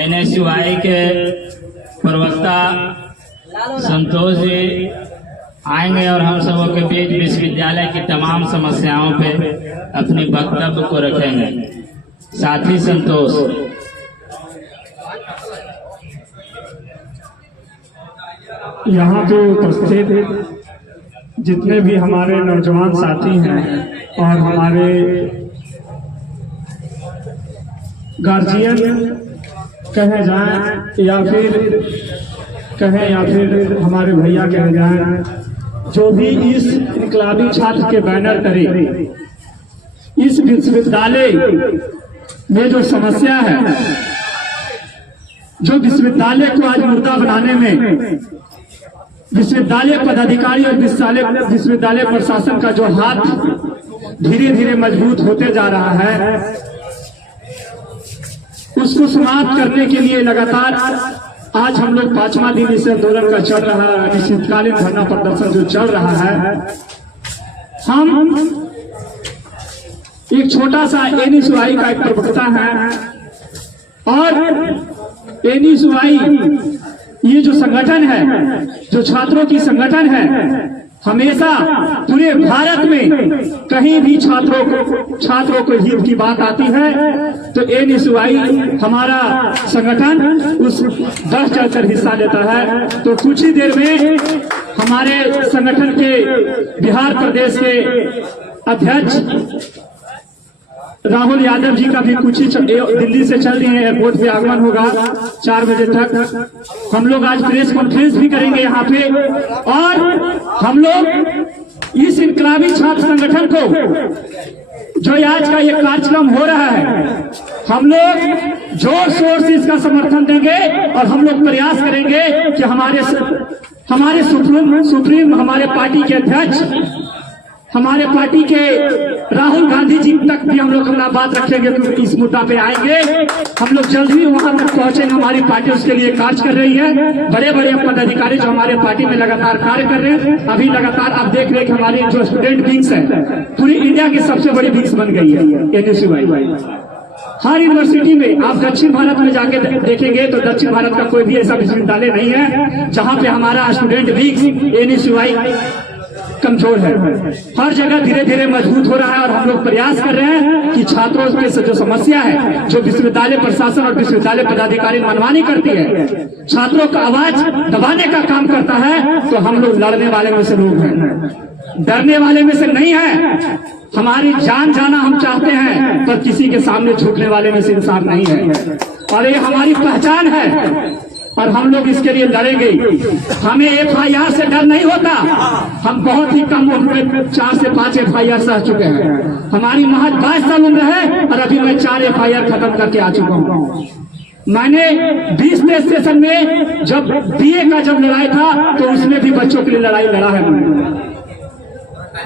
NSUI के प्रवक्ता संतोष जी आएंगे और हम सबों के बीच विश्वविद्यालय की तमाम समस्याओं पे अपनी वक्तव्य को रखेंगे। साथी संतोष। यहाँ पे उपस्थित जितने भी हमारे नौजवान साथी हैं और हमारे गार्जियन कहे जाएं या फिर हमारे भैया कहे जाएं, जो भी इस इनकलाबी छात्र के बैनर करे, इस विश्वविद्यालय में जो समस्या है, जो विश्वविद्यालय को आज मुर्दा बनाने में विश्वविद्यालय पदाधिकारी और विश्वविद्यालय प्रशासन का जो हाथ धीरे धीरे मजबूत होते जा रहा है, उसको समाप्त करने के लिए लगातार आज हम लोग 5वां दिन इस आंदोलन का चल रहा है, अनिश्चितकालीन धरना प्रदर्शन जो चल रहा है। हम एक छोटा सा NSUI का एक प्रवक्ता है और NSUI ये जो संगठन है, जो छात्रों की संगठन है, हमेशा पूरे भारत में कहीं भी छात्रों को हित की बात आती है तो NSUI हमारा संगठन उस बढ़ चढ़कर हिस्सा लेता है। तो कुछ ही देर में हमारे संगठन के बिहार प्रदेश के अध्यक्ष राहुल यादव जी का भी कुछ ही दिल्ली से चल रही है, एयरपोर्ट पे आगमन होगा 4 बजे तक। हम लोग आज प्रेस कॉन्फ्रेंस भी करेंगे यहाँ पे और हम लोग इस इनकलाबी छात्र संगठन को जो आज का ये कार्यक्रम हो रहा है, हम लोग जोर शोर से इसका समर्थन देंगे और हम लोग प्रयास करेंगे कि हमारे सुप्रीम हमारे पार्टी के अध्यक्ष, हमारे पार्टी के राहुल गांधी जी तक भी हम लोग अपना बात रखेंगे, क्योंकि इस मुद्दा पे आएंगे। हम लोग जल्द ही वहां तक पहुंचेंगे। हमारी पार्टी उसके लिए कार्य कर रही है। बड़े बड़े पदाधिकारी जो हमारे पार्टी में लगातार कार्य कर रहे हैं, अभी लगातार आप देख रहे हैं कि हमारी जो स्टूडेंट विंग्स है पूरी इंडिया की सबसे बड़ी विंग्स बन गई है NSUI। हर यूनिवर्सिटी में आप दक्षिण भारत में जाके देखेंगे तो दक्षिण भारत का कोई भी ऐसा विश्वविद्यालय नहीं है जहां पे हमारा स्टूडेंट विंग्स NSUI कमजोर है। हर जगह धीरे धीरे मजबूत हो रहा है और हम लोग प्रयास कर रहे हैं कि छात्रों के जो समस्या है, जो विश्वविद्यालय प्रशासन और विश्वविद्यालय पदाधिकारी मनमानी करती है, छात्रों का आवाज दबाने का काम करता है, तो हम लोग लड़ने वाले में से लोग हैं, डरने वाले में से नहीं है। हमारी जान जाना हम चाहते हैं पर किसी के सामने झुकने वाले में से इंसान नहीं है और ये हमारी पहचान है और हम लोग इसके लिए लड़ेंगे। हमें FIR से डर नहीं होता। हम बहुत ही कम उम्र में 4 से 5 FIR सह चुके हैं। हमारी महज 22 साल उम्र है और अभी मैं 4 FIR खत्म करके आ चुका हूँ। मैंने 20 स्टेशन में जब BA का जब लड़ाई था तो उसमें भी बच्चों के लिए लड़ाई लड़ा है मैंने।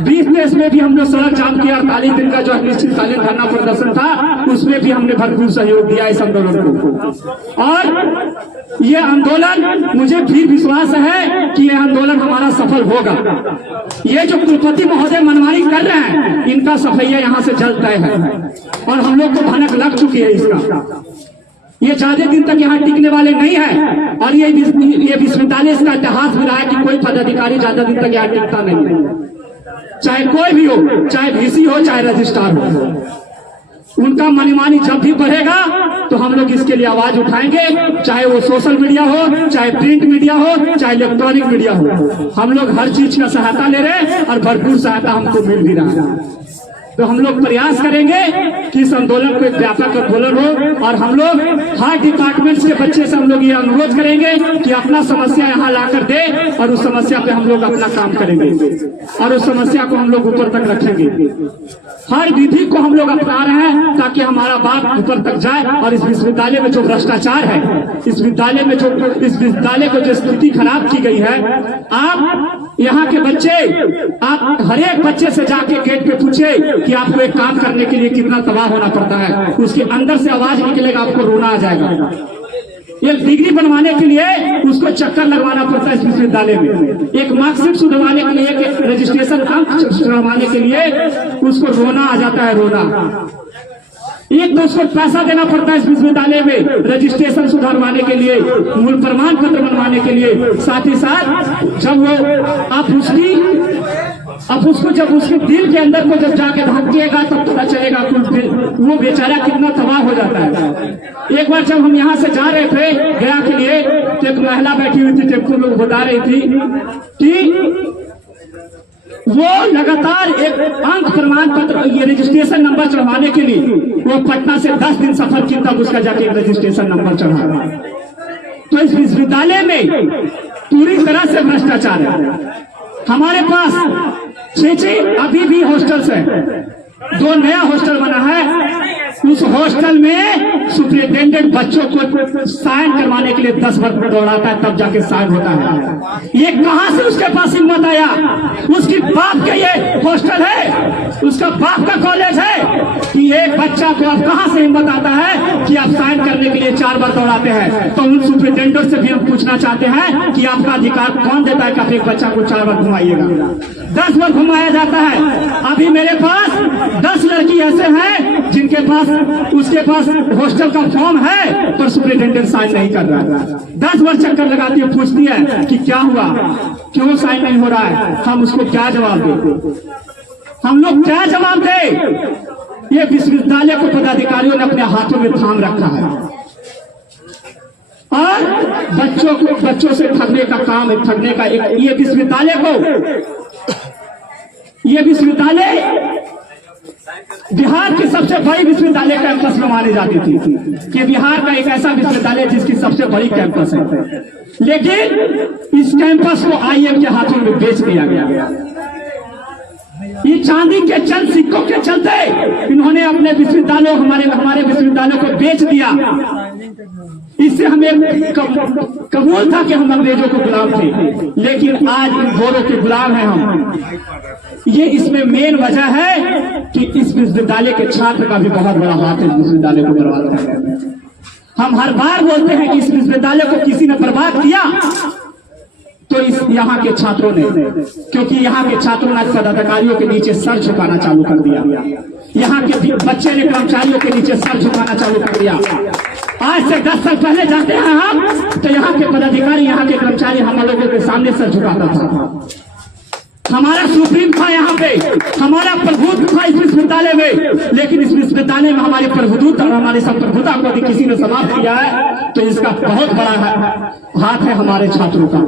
20 देश में भी हमने सड़क जाम किया। 48 दिन का जो अनिश्चितकालीन धरना प्रदर्शन था उसमें भी हमने भरपूर सहयोग दिया इस आंदोलन को। और ये आंदोलन, मुझे भी विश्वास है कि यह आंदोलन हमारा सफल होगा। ये जो कुलपति महोदय मनमानी कर रहे हैं, इनका सफैया यहाँ से जल्द तय है और हम लोग को भनक लग चुकी है इसका। ये ज्यादा दिन तक यहाँ टिकने वाले नहीं है और ये विश्वविद्यालय इसका इतिहास भी रहा है कि कोई पदाधिकारी ज्यादा दिन तक यहाँ टिकता नहीं है, चाहे कोई भी हो, चाहे VC हो, चाहे रजिस्ट्रार हो। उनका मनमानी जब भी बढ़ेगा तो हम लोग इसके लिए आवाज उठाएंगे, चाहे वो सोशल मीडिया हो, चाहे प्रिंट मीडिया हो, चाहे इलेक्ट्रॉनिक मीडिया हो। हम लोग हर चीज का सहायता ले रहे हैं और भरपूर सहायता हमको मिल भी रहा है। तो हम लोग प्रयास करेंगे कि इस आंदोलन को एक व्यापक आंदोलन हो और हम लोग हर डिपार्टमेंट के बच्चे से हम लोग ये अनुरोध करेंगे कि अपना समस्या यहाँ लाकर दे और उस समस्या पे हम लोग अपना काम करेंगे और उस समस्या को हम लोग ऊपर तक रखेंगे। हर विधि को हम लोग अपना रहे हैं ताकि हमारा बात ऊपर तक जाए और इस विश्वविद्यालय में जो भ्रष्टाचार है, इस विश्वविद्यालय को जो स्थिति खराब की गई है, आप यहाँ के बच्चे, आप हर एक बच्चे से जाके गेट पे पूछे कि आपको एक काम करने के लिए कितना तबाह होना पड़ता है। उसके अंदर से आवाज निकलेगा, आपको रोना आ जाएगा। एक डिग्री बनवाने के लिए उसको चक्कर लगवाना पड़ता है इस विश्वविद्यालय में। एक मार्कशीट सुधरवाने के लिए, एक रजिस्ट्रेशन अंक सुधरवाने के लिए उसको रोना आ जाता है, रोना। एक तो उसको पैसा देना पड़ता है इस विश्वविद्यालय में रजिस्ट्रेशन सुधारवाने के लिए, मूल प्रमाण पत्र बनवाने के लिए। साथ ही साथ जब वो आप उसको जब उसके दिल के अंदर को जब जाके धकेगा तब पता चलेगा कि वो बेचारा कितना तबाह हो जाता है। एक बार जब हम यहाँ से जा रहे थे गया के लिए, तो एक महिला बैठी हुई थी, टेम्पो में बता रही थी कि वो लगातार एक अंक प्रमाण पत्र ये रजिस्ट्रेशन नंबर चढ़वाने के लिए वो पटना से 10 दिन सफर की, तब उसका जाके रजिस्ट्रेशन नंबर चढ़ा। तो इस विश्वविद्यालय में पूरी तरह से भ्रष्टाचार है। हमारे पास 6 अभी भी हॉस्टल्स है, 2 नया हॉस्टल बना है। उस हॉस्टल में सुपरिटेंडेंट बच्चों को साइन करवाने के लिए 10 वर्ष दौड़ाता है, तब जाके साइन होता है। ये कहां से उसके पास हिम्मत आया? उसकी बाप का ये हॉस्टल है, उसका बाप का कॉलेज है कि एक बच्चा को अब कहां से हिम्मत आता है कि आप साइन करने के लिए 4 बार दौड़ाते हैं? तो उन सुपरिटेंडेंट से भी हम पूछना चाहते हैं कि आपका अधिकार कौन देता है कि आप एक बच्चा को 4 बार घुमाइएगा? 10 बार घुमाया जाता है। अभी मेरे पास 10 लड़की ऐसे हैं जिनके पास उसके पास हॉस्टल का फॉर्म है पर सुपरिटेंडेंट साइन नहीं कर रहा है। 10 बार चक्कर लगाती है, पूछती है कि क्या हुआ, क्यों साइन नहीं हो रहा है? हम उसको क्या जवाब दें? हम लोग क्या जवाब दें? ये विश्वविद्यालय को पदाधिकारियों ने अपने हाथों में थाम रखा है और बच्चों से ठगने का काम है, ठगने का एक ये विश्वविद्यालय बिहार की सबसे बड़ी विश्वविद्यालय कैंपस में मानी जाती थी कि बिहार का एक ऐसा विश्वविद्यालय जिसकी सबसे बड़ी कैंपस है, लेकिन इस कैंपस को IIM के हाथों में बेच दिया गया। ये चांदी के चंद सिक्कों के चलते इन्होंने अपने विश्वविद्यालयों हमारे विश्वविद्यालयों को बेच दिया। इससे हमें कबूल था कि हम अंग्रेजों को गुलाम थे, लेकिन आज इन गोरों के गुलाम हैं हम। ये इसमें मेन वजह है कि इस विश्वविद्यालय के छात्र का भी बहुत बड़ा हाथ है इस विश्वविद्यालय को बर्बाद करने में। हम हर बार बोलते हैं कि इस विश्वविद्यालय को किसी ने बर्बाद किया तो इस यहाँ के छात्रों ने, क्योंकि यहाँ के छात्रों ने पदाधिकारियों के नीचे सर झुकाना चालू कर दिया। यहाँ के बच्चे ने कर्मचारियों के नीचे सर झुकाना चालू कर दिया। आज से 10 साल पहले जाते हैं हम तो यहाँ के पदाधिकारी, यहाँ के कर्मचारी हम लोगों के सामने सर झुकाता था। हमारा सुप्रीम था यहाँ पे, हमारा प्रभुत्व था इस विश्वविद्यालय में, लेकिन इस विश्वविद्यालय में हमारे प्रभुत्व और हमारी संप्रभुता को यदि किसी ने समाप्त किया है तो इसका बहुत बड़ा हाथ है हमारे छात्रों का।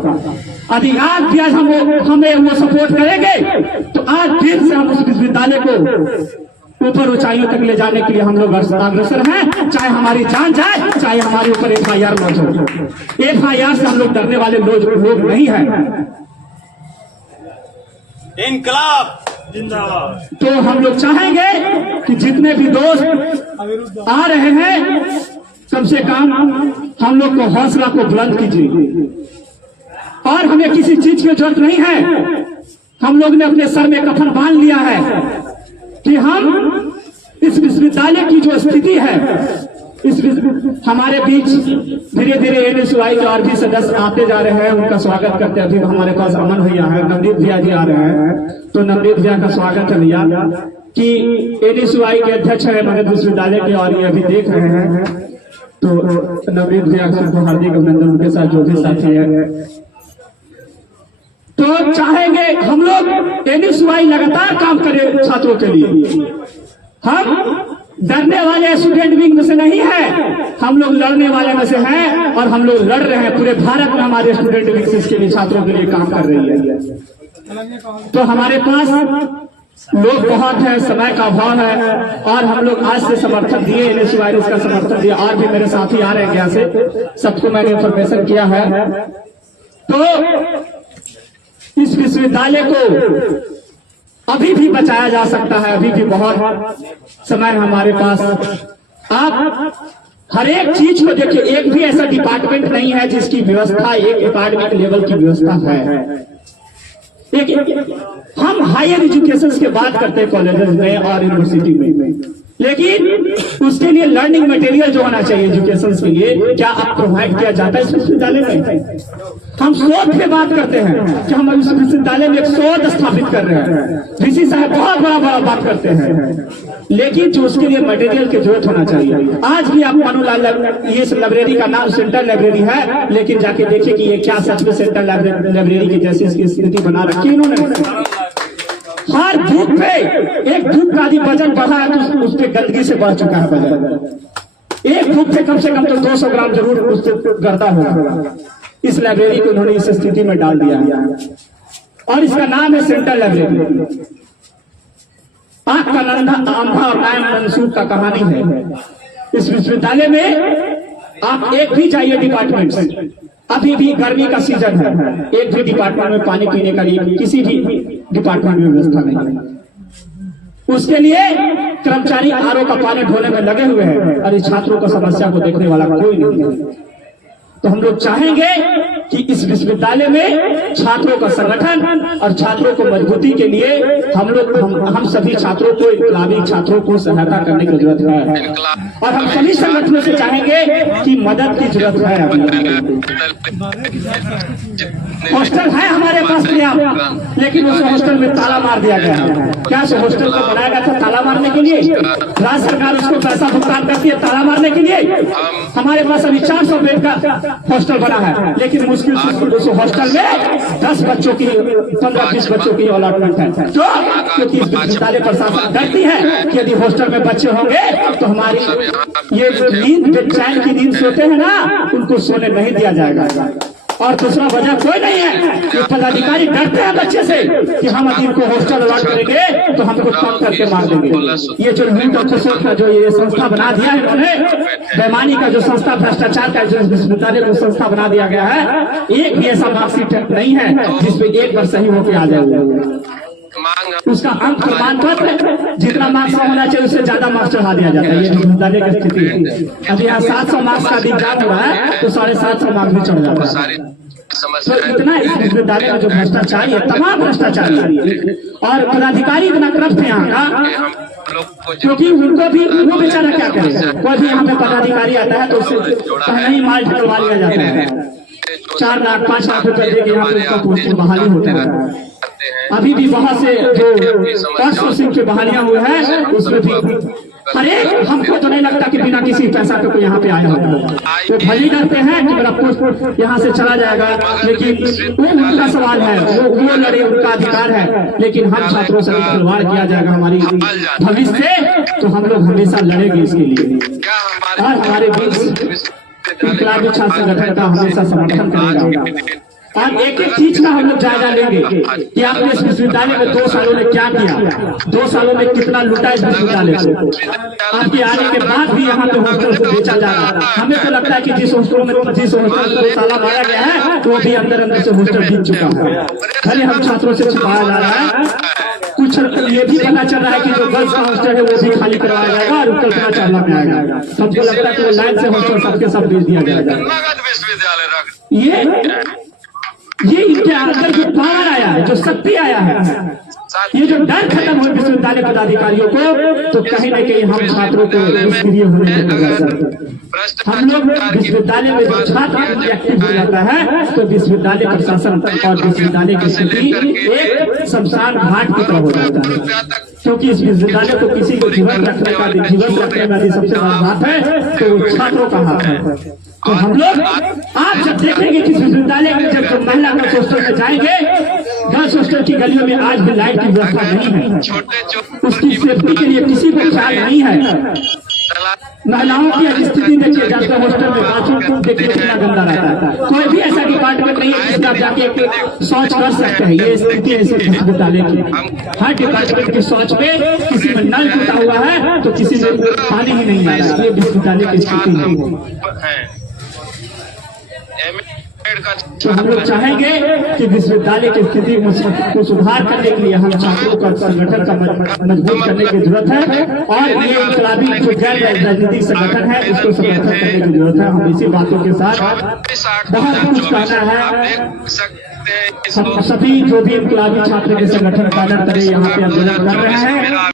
यदि आज भी आज हमें वो सपोर्ट करेंगे तो आज फिर से हम उस विश्वविद्यालय को ऊपर ऊंचाइयों तक ले जाने के लिए हम लोग अग्रसर हैं, चाहे हमारी जान जाए, चाहे हमारे ऊपर FIR लॉन्च हो। FIR से हम लोग डरने वाले लोग नहीं है। इनकलाब जिंदाबाद। तो हम लोग चाहेंगे कि जितने भी दोस्त आ रहे हैं कम से कम हम लोग को हौसला को बुलंद कीजिए और हमें किसी चीज की जरूरत नहीं है। हम लोग ने अपने सर में कफन बांध लिया है कि हम इस विश्वविद्यालय की जो स्थिति है, हमारे बीच धीरे धीरे NSUI के और भी सदस्य आते जा रहे हैं, उनका स्वागत करते हैं। अभी हमारे पास अमन भैया है, नवनीत भैया जी आ रहे हैं, तो नवनीत भैया का स्वागत है भैया कि NSUI के अध्यक्ष है मगध विश्वविद्यालय के और ये अभी देख रहे हैं। तो नवनीत भैया को हार्दिक अभिनंदन, उनके साथ जो भी साथी है। तो चाहेंगे हम लोग NSUI लगातार काम करे छात्रों के लिए। हम डरने वाले स्टूडेंट विंग में से नहीं है, हम लोग लड़ने वाले में से हैं और हम लोग लड़ रहे हैं। पूरे भारत में हमारे स्टूडेंट विंग इसके लिए छात्रों के लिए काम कर रही है। तो हमारे पास लोग बहुत है, समय का अभाव है और हम लोग आज से समर्थन दिए, NSUI ने इसका समर्थन दिया। और भी मेरे साथी आ रहे हैं यहाँ से, सबको मैंने इंफॉर्मेशन किया है। तो इस विश्वविद्यालय को अभी भी बचाया जा सकता है, अभी भी बहुत समय हमारे पास। आप हर एक चीज को देखिए, एक भी ऐसा डिपार्टमेंट नहीं है जिसकी व्यवस्था एक एकेडमिक लेवल की व्यवस्था है। हम हायर एजुकेशन की बात करते हैं कॉलेजेस में और यूनिवर्सिटी में, लेकिन उसके लिए लर्निंग मटेरियल जो होना चाहिए एजुकेशन के लिए, क्या आप प्रोवाइड किया जाता है इस विश्वविद्यालय में? हम शोध पे बात करते हैं कि हम इस विश्वविद्यालय में एक शोध स्थापित कर रहे हैं, ऋषि साहब बहुत बड़ा बात करते हैं, लेकिन जो उसके लिए मटेरियल की जरूरत होना चाहिए। आज भी आप मनुलाल, ये लाइब्रेरी का नाम सेंट्रल लाइब्रेरी है, लेकिन जाके देखिए कि ये क्या सच में सेंट्रल लाइब्रेरी की जैसी इसकी स्थिति बना रखी इन्होंने। हर धूप पे एक धूप का यदि वजन बढ़ा है तो उस पे गंदगी से बढ़ चुका है वजन। एक धूप पे कम से कम तो 200 ग्राम जरूर उससे गर्दा होगा। इस लाइब्रेरी को उन्होंने इस स्थिति में डाल दिया है और इसका नाम है सेंट्रल लाइब्रेरी। आंख का अंधा और नाम मंसूर का कहानी है। इस विश्वविद्यालय में आप एक भी जाइए डिपार्टमेंट, अभी भी गर्मी का सीजन है, एक भी डिपार्टमेंट में पानी पीने का लिए किसी भी डिपार्टमेंट में व्यवस्था नहीं है। उसके लिए कर्मचारी आरओ का पानी ढोने में लगे हुए हैं और इस छात्रों की समस्या को देखने वाला कोई नहीं है। तो हम लोग चाहेंगे कि इस विश्वविद्यालय में छात्रों का संगठन और छात्रों को मजबूती के लिए हम सभी छात्रों को, इनकलाबी छात्रों को सहायता करने की जरूरत है और हम सभी संगठनों से चाहेंगे कि मदद की जरूरत है। हॉस्टल है हमारे पास पर्याप्त, लेकिन उस हॉस्टल में ताला मार दिया गया है। क्या उस हॉस्टल को बनाया गया था ताला मारने के लिए? राज्य सरकार उसको पैसा भुगतान करती है ताला मारने के लिए? हमारे पास अभी 400 बेड का हॉस्टल बना है, लेकिन मुश्किल से उस हॉस्टल में 10 बच्चों की, 15-20 बच्चों की अलॉटमेंट है। क्योंकि इस विश्वविद्यालय प्रशासन डरती है कि यदि हॉस्टल में बच्चे होंगे तो हमारी ये जो नींद, जो चैन की नींद सोते हैं ना, उनको सोने नहीं दिया जाएगा। और दूसरा वजह कोई नहीं है कि पदाधिकारी डरते हैं बच्चे से कि हम यदि इनको हॉस्टल अलॉट करेंगे तो हमको कम करके मार देंगे। ये जो लूट और खसोट का जो ये संस्था बना दिया है इन्होंने, बेईमानी का जो संस्था, भ्रष्टाचार का जो विश्वविद्यालय को संस्था बना दिया गया है, एक भी ऐसा मार्कशीट नहीं है जिसपे एक बार सही होकर आ जाए। उसका अंक प्रमाण पत्र जितना मार्क्स होना चाहिए उससे ज्यादा मार्क्स चढ़ा दिया जाता है। ये विश्वविद्यालय की स्थिति है। अभी यहाँ 700 मार्क्स का एग्जाम हुआ है तो 750 मार्क्स भी चढ़ जाता है। तो इतना इस विश्वविद्यालय में जो भ्रष्टाचारी है, तमाम भ्रष्टाचारी है और पदाधिकारी इतना करप्ट है यहाँ का, क्योंकि उनको भी वो बेचारा क्या करेगा। कोई भी यहाँ पे पदाधिकारी आता है तो उससे पहले ही माल ढलवा लिया जाता है। 4 लाख 5 लाख रुपए देके यहाँ पे उसका पोस्टिंग बहाली होता है। अभी भी बहुत से जो आउटसोर्सिंग की बहालियां हुई है उसमें भी अरे हमको तो नहीं लगता कि बिना किसी पैसा के कोई यहाँ पे आया होगा। तो भले डरते हैं कि मेरा पोस्ट यहाँ से चला जाएगा, लेकिन वो उनका सवाल है, वो लड़े, उनका अधिकार है। लेकिन हम छात्रों से खिलवाड़ किया जाएगा हमारी भविष्य से, तो हम लोग हमेशा लड़ेंगे इसके लिए और हमारे बीच इनकलाबी छात्र संगठन का हमेशा समर्थन करेगा। और एक एक चीज का हम लोग जायजा लेंगे कि आपने इस विश्वविद्यालय में 2 सालों में क्या किया, 2 सालों में कितना लूटा इस विश्वविद्यालय को। आपके आने के बाद भी यहाँ पे हॉस्टल को बेचा जा रहा है। हमें तो लगता है कि जिस हॉस्टल को 2 साल मारा गया है वो भी अंदर से हॉस्टल बीत चुका है। भले हम छात्रों से छुपाया जा रहा है। कुछ ये भी पता चल रहा है कि जो गर्ल्स का हॉस्टल है वो भी खाली करवाया जाएगा और कल्पना चावला में आएगा। सबको लगता है कि वो लाइन से हॉस्टल सबके सब भेज दिया जाएगा। ये इनके अंदर जो पावर आया है, जो शक्ति आया है, ये जो डर खत्म हो विश्वविद्यालय पदाधिकारियों को, तो कहीं न कहीं हम छात्रों को निष्क्रिय होने हम लोग विश्वविद्यालय में जो छात्र एक्टिव हो जाता है तो विश्वविद्यालय प्रशासन और विश्वविद्यालय की स्थिति एक शमशान घाट की तरह हो जाता है। क्योंकि इस विश्वविद्यालय को किसी को जीवन रखने में सबसे बड़ा हाथ है तो वो छात्रों का हाथ है। तो हम लोग आप जब देखेंगे कि विश्वविद्यालय में जब महिला गर्ल्स हॉस्टल में जाएंगे, गर्ल्स हॉस्टल की गलियों में आज भी लाइट की व्यवस्था नहीं है, उसकी सेफ्टी के लिए किसी को ख्याल नहीं है। महिलाओं की स्थिति देखिए, जाकर हॉस्टल में बाथरूम देखिए कितना गंदा रहता है। कोई भी ऐसा डिपार्टमेंट नहीं है जिसमें आप जाके शौच कर सकते हैं। ये स्थिति है इस विश्वविद्यालय की। हर डिपार्टमेंट के शौच पे किसी में नल टूटा हुआ है तो किसी में पानी ही नहीं आ रहा है। ये विश्वविद्यालय की स्थिति है। तो हम लोग चाहेंगे कि विश्वविद्यालय की स्थिति को सुधार करने के लिए हम छात्रों का संगठन का मजबूत करने की जरूरत है और ये इनकलाबी जो गैर राजनीतिक संगठन है उसको समर्थन करने की जरूरत है। हम इसी बातों के साथ बहुत कुछ कहना है। हम सभी जो भी इनकलाबी छात्र के संगठन पालन करे यहाँ पे आंदोलन कर रहे हैं।